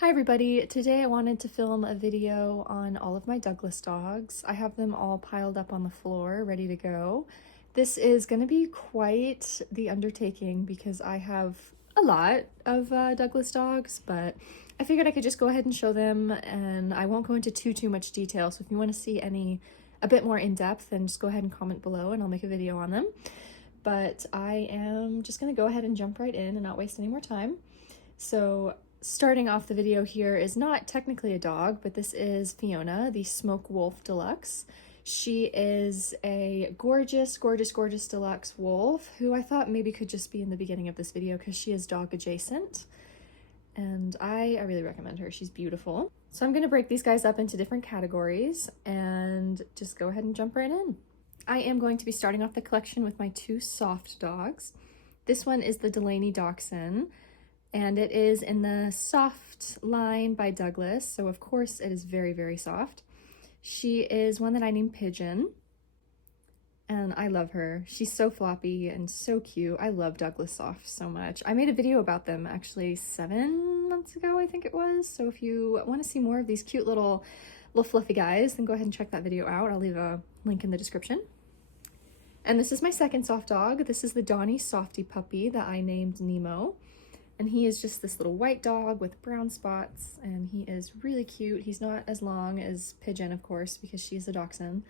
Hi everybody, today I wanted to film a video on all of my Douglas dogs. I have them all piled up on the floor, ready to go. This is going to be quite the undertaking because I have a lot of Douglas dogs, but I figured I could just go ahead and show them, and I won't go into too much detail, so if you want to see a bit more in depth, then just go ahead and comment below and I'll make a video on them. But I am just going to go ahead and jump right in and not waste any more time. So starting off the video here is not technically a dog, but this is Fiona, the Smoke Wolf Deluxe. She is a gorgeous deluxe wolf who I thought maybe could just be in the beginning of this video because she is dog adjacent. And I really recommend her. She's beautiful. So I'm going to break these guys up into different categories and just go ahead and jump right in. I am going to be starting off the collection with my two soft dogs. This one is the Delaney Dachshund, and it is in the soft line by Douglas, so of course it is very soft. She is one that I named Pigeon, and I love her. She's so floppy and so cute. I love Douglas Softs so much. I made a video about them actually 7 months ago, I think it was, so if you want to see more of these cute little fluffy guys, then go ahead and check that video out. I'll leave a link in the description. And this is my second soft dog. This is the Donnie Softie puppy that I named Nemo. And he is just this little white dog with brown spots, and he is really cute. He's not as long as Pigeon, of course, because she's a dachshund,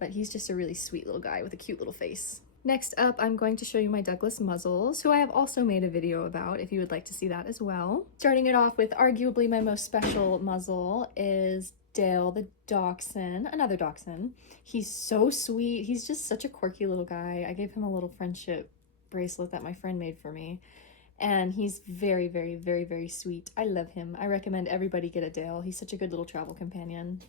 but he's just a really sweet little guy with a cute little face. Next up, I'm going to show you my Douglas muzzles, who I have also made a video about if you would like to see that as well. Starting it off with arguably my most special muzzle is Dale the Dachshund, another dachshund. He's so sweet. He's just such a quirky little guy. I gave him a little friendship bracelet that my friend made for me. And he's very sweet. I love him. I recommend everybody get a Dale. He's such a good little travel companion.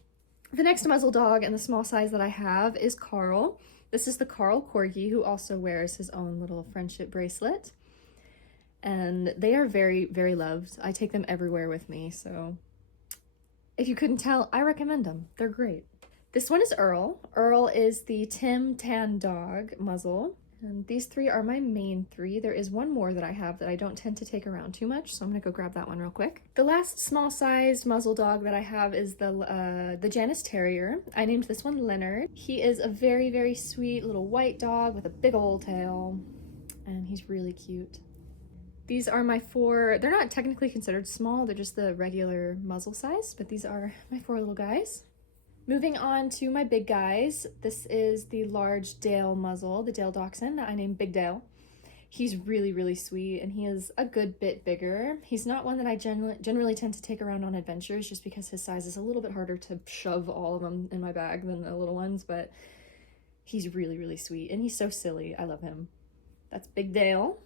The next muzzle dog and the small size that I have is Carl. This is the Carl Corgi, who also wears his own little friendship bracelet. And they are very loved. I take them everywhere with me, so if you couldn't tell, I recommend them. They're great. This one is Earl. Earl is the Tim Tan Dog muzzle. And these three are my main three. There is one more that I have that I don't tend to take around too much, so I'm gonna go grab that one real quick. The last small-sized muzzle dog that I have is the Janus Terrier. I named this one Leonard. He is a very sweet little white dog with a big old tail, and he's really cute. These are my four. They're not technically considered small, they're just the regular muzzle size, but these are my four little guys. Moving on to my big guys, this is the large Dale muzzle, the Dale Dachshund that I named Big Dale. He's really sweet, and he is a good bit bigger. He's not one that I generally tend to take around on adventures just because his size is a little bit harder to shove all of them in my bag than the little ones, but he's really sweet, and he's so silly. I love him. That's Big Dale.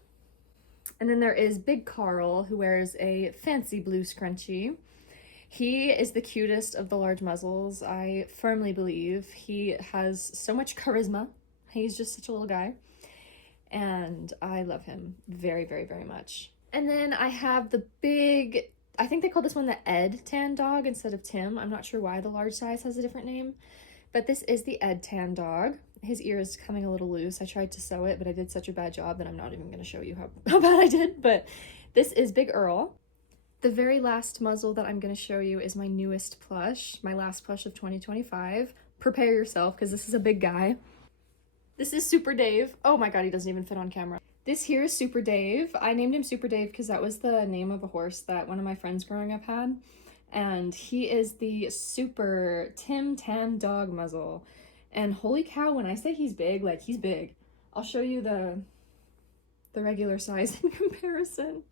And then there is Big Carl, who wears a fancy blue scrunchie. He is the cutest of the large muzzles, I firmly believe. He has so much charisma. He's just such a little guy. And I love him very much. And then I have the big, I think they call this one the Ed Tan Dog instead of Tim. I'm not sure why the large size has a different name. But this is the Ed Tan Dog. His ear is coming a little loose. I tried to sew it, but I did such a bad job that I'm not even going to show you how bad I did. But this is Big Earl. The very last muzzle that I'm going to show you is my newest plush, my last plush of 2025. Prepare yourself, because this is a big guy. This is Super Dave. Oh my god, he doesn't even fit on camera. This here is Super Dave. I named him Super Dave because that was the name of a horse that one of my friends growing up had. And he is the super Tim Tam Dog muzzle. And holy cow, when I say he's big, like he's big. I'll show you the regular size in comparison.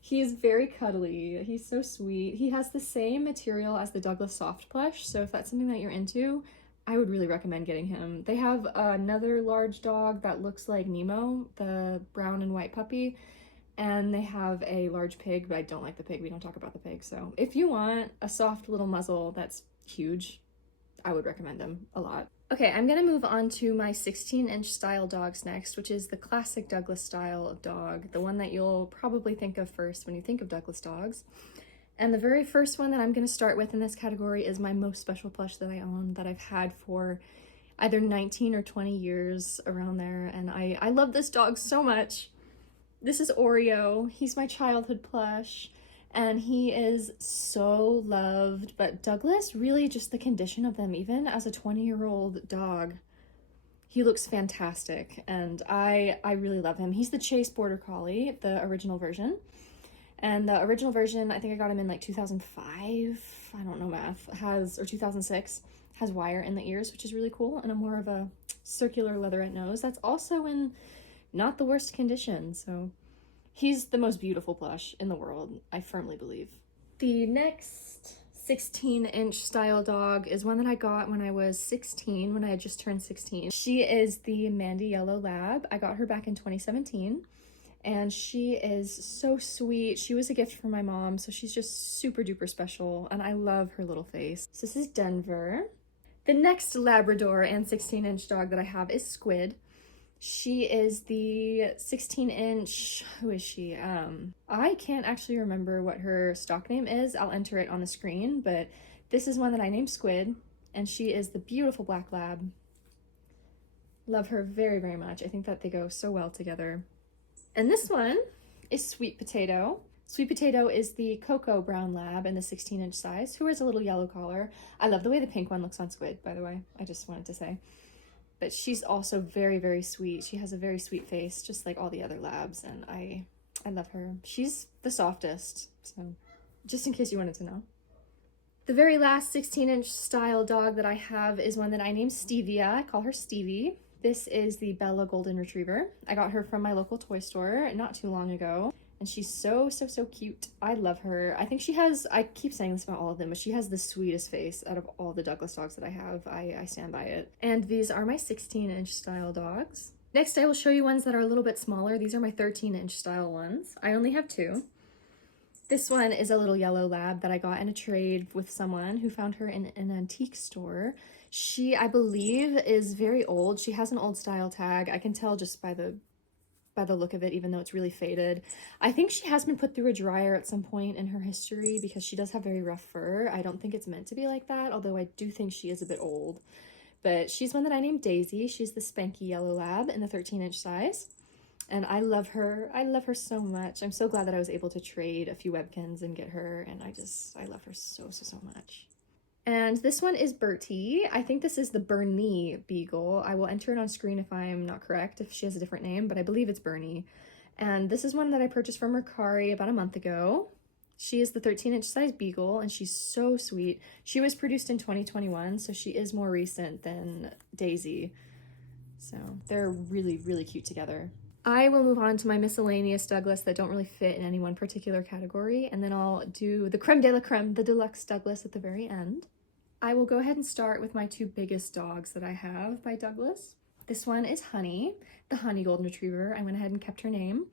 He is very cuddly. He's so sweet. He has the same material as the Douglas Soft plush, so if that's something that you're into, I would really recommend getting him. They have another large dog that looks like Nemo, the brown and white puppy, and they have a large pig, but I don't like the pig. We don't talk about the pig, so if you want a soft little muzzle that's huge, I would recommend him a lot. Okay, I'm gonna move on to my 16-inch style dogs next, which is the classic Douglas style of dog, the one that you'll probably think of first when you think of Douglas dogs. And the very first one that I'm gonna start with in this category is my most special plush that I own, that I've had for either 19 or 20 years, around there, and I love this dog so much. This is Oreo. He's my childhood plush, and he is so loved. But Douglas, really just the condition of them, even as a 20-year-old dog, he looks fantastic, and I really love him. He's the Chase Border Collie, the original version. And the original version, I think I got him in like 2005, I don't know math, or 2006, has wire in the ears, which is really cool, and a more of a circular leatherette nose that's also in not the worst condition. So he's the most beautiful plush in the world, I firmly believe. The next 16-inch style dog is one that I got when I was 16, when I had just turned 16. She is the Mandy Yellow Lab. I got her back in 2017, and she is so sweet. She was a gift from my mom, so she's just super duper special, and I love her little face. So this is Denver. The next Labrador and 16-inch dog that I have is Squid. She is the 16-inch, who is she? I can't actually remember what her stock name is. I'll enter it on the screen, but this is one that I named Squid, and she is the beautiful black lab. Love her very, very much. I think that they go so well together. And this one is Sweet Potato. Sweet Potato is the Cocoa Brown Lab in the 16-inch size, who wears a little yellow collar. I love the way the pink one looks on Squid, by the way. I just wanted to say. But she's also very, very sweet. She has a very sweet face, just like all the other labs, and I love her. She's the softest, so just in case you wanted to know. The very last 16-inch style dog that I have is one that I named Stevia. I call her Stevie. This is the Bella Golden Retriever. I got her from my local toy store not too long ago, and she's so, so, so cute. I love her. I think she has, I keep saying this about all of them, but she has the sweetest face out of all the Douglas dogs that I have. I stand by it. And these are my 16-inch style dogs. Next, I will show you ones that are a little bit smaller. These are my 13-inch style ones. I only have two. This one is a little yellow lab that I got in a trade with someone who found her in an antique store. She, I believe, is very old. She has an old style tag. I can tell just by the look of it, even though it's really faded. I think she has been put through a dryer at some point in her history because she does have very rough fur. I don't think it's meant to be like that, although I do think she is a bit old. But she's one that I named Daisy. She's the Spanky Yellow Lab in the 13-inch size. And I love her. I love her so much. I'm so glad that I was able to trade a few Webkins and get her, and I love her so, so, so much. And this one is Bertie. I think this is the Bernie Beagle. I will enter it on screen if I'm not correct, if she has a different name, but I believe it's Bernie. And this is one that I purchased from Mercari about a month ago. She is the 13-inch size Beagle, and she's so sweet. She was produced in 2021, so she is more recent than Daisy. So they're really, really cute together. I will move on to my miscellaneous Douglas that don't really fit in any one particular category, and then I'll do the creme de la creme, the Deluxe Douglas, at the very end. I will go ahead and start with my two biggest dogs that I have by Douglas. This one is Honey, the Honey Golden Retriever. I went ahead and kept her name.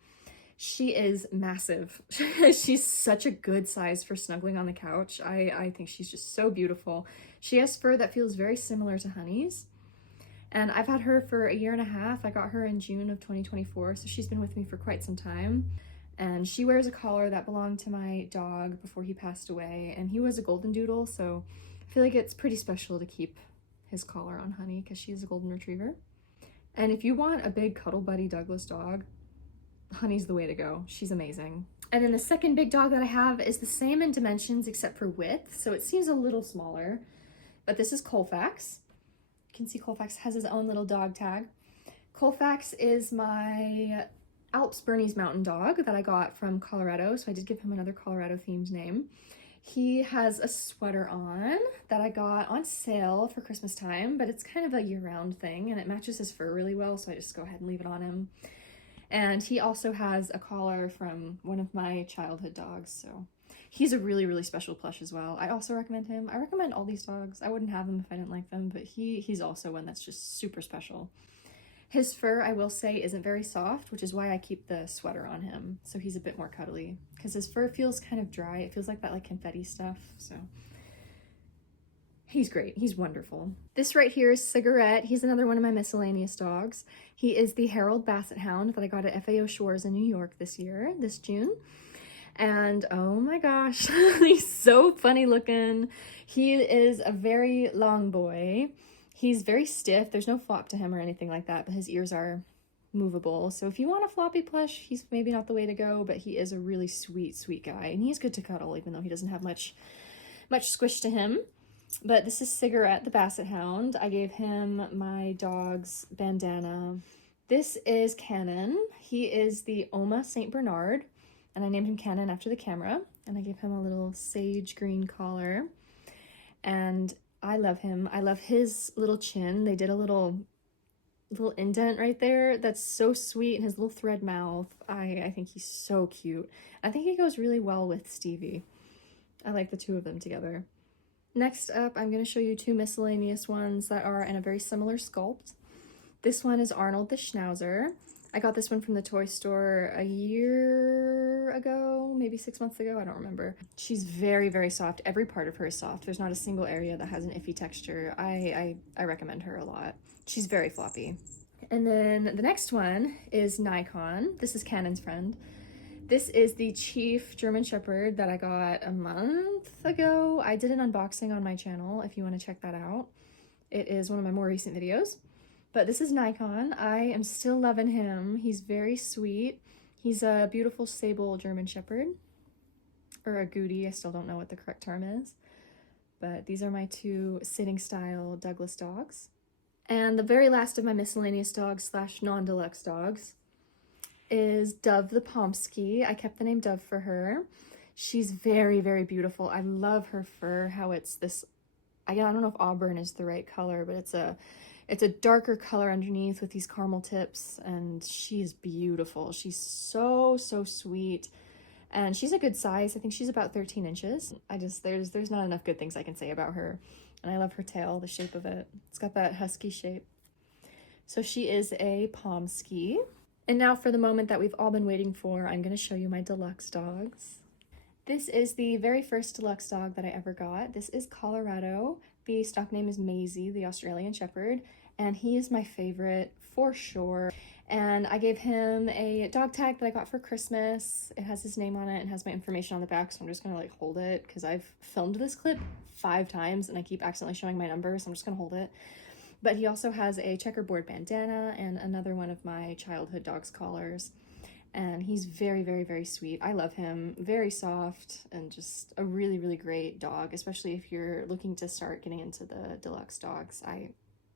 She is massive. She's such a good size for snuggling on the couch. I think she's just so beautiful. She has fur that feels very similar to Honey's. And I've had her for 1.5 years. I got her in June of 2024, so she's been with me for quite some time. And she wears a collar that belonged to my dog before he passed away, and he was a golden doodle, so I feel like it's pretty special to keep his collar on Honey because she's a golden retriever. And if you want a big cuddle buddy Douglas dog, Honey's the way to go. She's amazing. And then the second big dog that I have is the same in dimensions except for width, so it seems a little smaller, but this is Colfax. You can see Colfax has his own little dog tag. Colfax is my Alps Bernese mountain dog that I got from Colorado, so I did give him another Colorado themed name. He has a sweater on that I got on sale for Christmas time, but it's kind of a year-round thing, and it matches his fur really well, so I just go ahead and leave it on him. And he also has a collar from one of my childhood dogs, so he's a really, really special plush as well. I also recommend him. I recommend all these dogs. I wouldn't have them if I didn't like them, but he's also one that's just super special. His fur, I will say, isn't very soft, which is why I keep the sweater on him, so he's a bit more cuddly, because his fur feels kind of dry. It feels like that like confetti stuff, so he's great. He's wonderful. This right here is Cigarette. He's another one of my miscellaneous dogs. He is the Harold Basset Hound that I got at FAO Shores in New York this June. And oh my gosh, he's so funny looking. He is a very long boy. He's very stiff. There's no flop to him or anything like that, but his ears are movable. So if you want a floppy plush, he's maybe not the way to go, but he is a really sweet, sweet guy. And he's good to cuddle, even though he doesn't have much squish to him. But this is Cigarette, the Basset Hound. I gave him my dog's bandana. This is Cannon. He is the Oma St. Bernard, and I named him Cannon after the camera. And I gave him a little sage green collar. And I love him. I love his little chin. They did a little indent right there. That's so sweet. And his little thread mouth. I think he's so cute. I think he goes really well with Stevie. I like the two of them together. Next up, I'm going to show you two miscellaneous ones that are in a very similar sculpt. This one is Arnold the Schnauzer. I got this one from the toy store a year ago, maybe 6 months ago, I don't remember. She's very, very soft. Every part of her is soft. There's not a single area that has an iffy texture. I recommend her a lot. She's very floppy. And then the next one is Nikon. This is Cannon's friend. This is the Chief German Shepherd that I got a month ago. I did an unboxing on my channel if you want to check that out. It is one of my more recent videos. But this is Nikon. I am still loving him. He's very sweet. He's a beautiful sable German Shepherd. Or a Goody, I still don't know what the correct term is. But these are my two sitting style Douglas dogs. And the very last of my miscellaneous dogs slash non-deluxe dogs is Dove the Pomsky. I kept the name Dove for her. She's very, very beautiful. I love her fur, how it's this, I don't know if auburn is the right color, but it's a darker color underneath with these caramel tips, and she's beautiful. She's so, so sweet. And she's a good size. I think she's about 13 inches. There's not enough good things I can say about her. And I love her tail, the shape of it. It's got that husky shape. So she is a Pomsky. And now for the moment that we've all been waiting for, I'm going to show you my deluxe dogs. This is the very first deluxe dog that I ever got. This is Colorado. The stock name is Maisie, the Australian Shepherd, and he is my favorite for sure. And I gave him a dog tag that I got for Christmas. It has his name on it and has my information on the back, so I'm just gonna hold it because I've filmed this clip 5 times and I keep accidentally showing my number, so I'm just gonna hold it. But he also has a checkerboard bandana and another one of my childhood dog's collars. And he's very, very, very sweet. I love him. Very soft and just a really, really great dog, especially if you're looking to start getting into the deluxe dogs.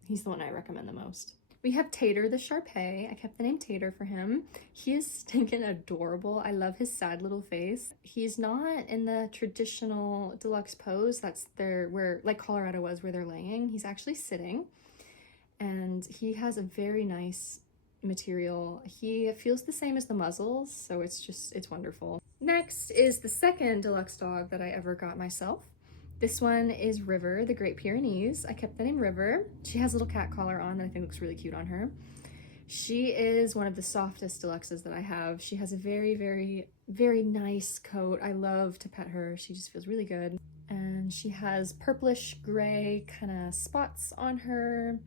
He's the one I recommend the most. We have Tater the Shar-Pei. I kept the name Tater for him. He is stinking adorable. I love his sad little face. He's not in the traditional deluxe pose. That's where, like Colorado was, where they're laying. He's actually sitting. And he has a very nice material. He feels the same as the muzzles, so it's wonderful. Next is the second deluxe dog that I ever got myself. This one is River, the Great Pyrenees. I kept the name River. She has a little cat collar on that I think looks really cute on her. She is one of the softest deluxes that I have. She has a very, very, very nice coat. I love to pet her. She just feels really good. And she has purplish gray kind of spots on her.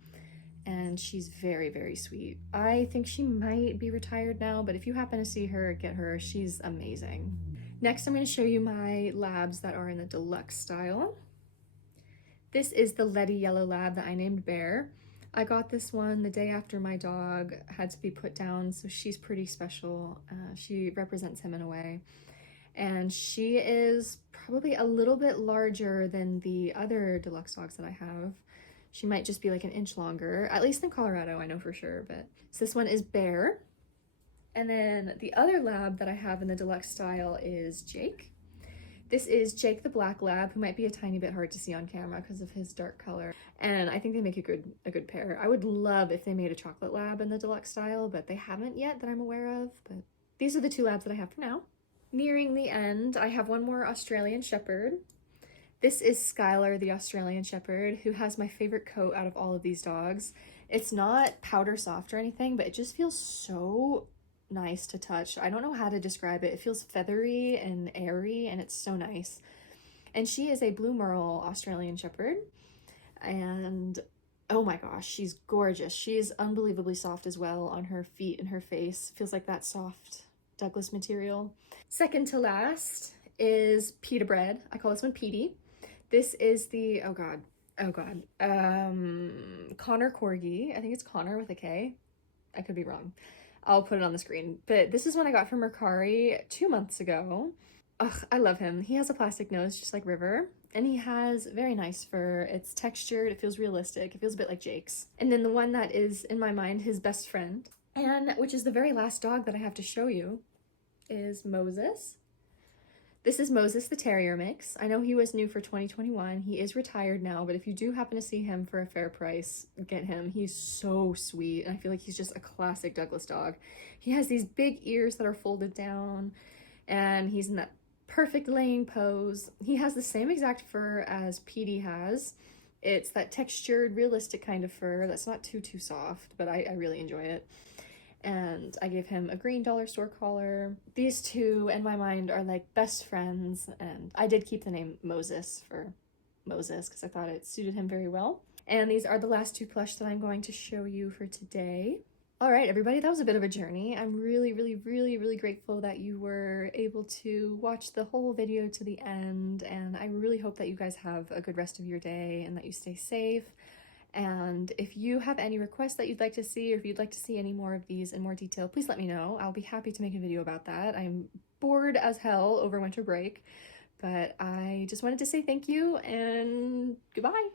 And she's very, very sweet. I think she might be retired now, but if you happen to see her, get her. She's amazing. Next, I'm going to show you my labs that are in the deluxe style. This is the Letty Yellow Lab that I named Bear. I got this one the day after my dog had to be put down, so she's pretty special. She represents him in a way. And she is probably a little bit larger than the other deluxe dogs that I have. She might just be like an inch longer, at least in Colorado, I know for sure. But so this one is Bear. And then the other lab that I have in the deluxe style is Jake. This is Jake the Black Lab, who might be a tiny bit hard to see on camera because of his dark color. And I think they make a good pair. I would love if they made a chocolate lab in the deluxe style, but they haven't yet that I'm aware of. But these are the 2 labs that I have for now. Nearing the end, I have one more Australian Shepherd. This is Skylar, the Australian Shepherd, who has my favorite coat out of all of these dogs. It's not powder soft or anything, but it just feels so nice to touch. I don't know how to describe it. It feels feathery and airy, and it's so nice. And she is a Blue Merle Australian Shepherd. And oh my gosh, she's gorgeous. She's unbelievably soft as well on her feet and her face. Feels like that soft Douglas material. Second to last is Pita Bread. I call this one Petey. This is the, Connor Corgi. I think it's Connor with a K. I could be wrong. I'll put it on the screen. But this is one I got from Mercari 2 months ago. Ugh, I love him. He has a plastic nose just like River, and he has very nice fur. It's textured, it feels realistic, it feels a bit like Jake's. And then the one that is, in my mind, his best friend, and which is the very last dog that I have to show you, is Moses. This is Moses the Terrier mix. I know he was new for 2021. He is retired now, but if you do happen to see him for a fair price, get him. He's so sweet, and I feel like he's just a classic Douglas dog. He has these big ears that are folded down, and he's in that perfect laying pose. He has the same exact fur as Petey has. It's that textured, realistic kind of fur that's not too soft, but I really enjoy it. And I gave him a green dollar store collar. These two, in my mind, are like best friends, and I did keep the name Moses for Moses because I thought it suited him very well. And these are the last two plush that I'm going to show you for today. All right, everybody, that was a bit of a journey. I'm really grateful that you were able to watch the whole video to the end, and I really hope that you guys have a good rest of your day and that you stay safe. And if you have any requests that you'd like to see, or if you'd like to see any more of these in more detail, please let me know. I'll be happy to make a video about that. I'm bored as hell over winter break, but I just wanted to say thank you and goodbye.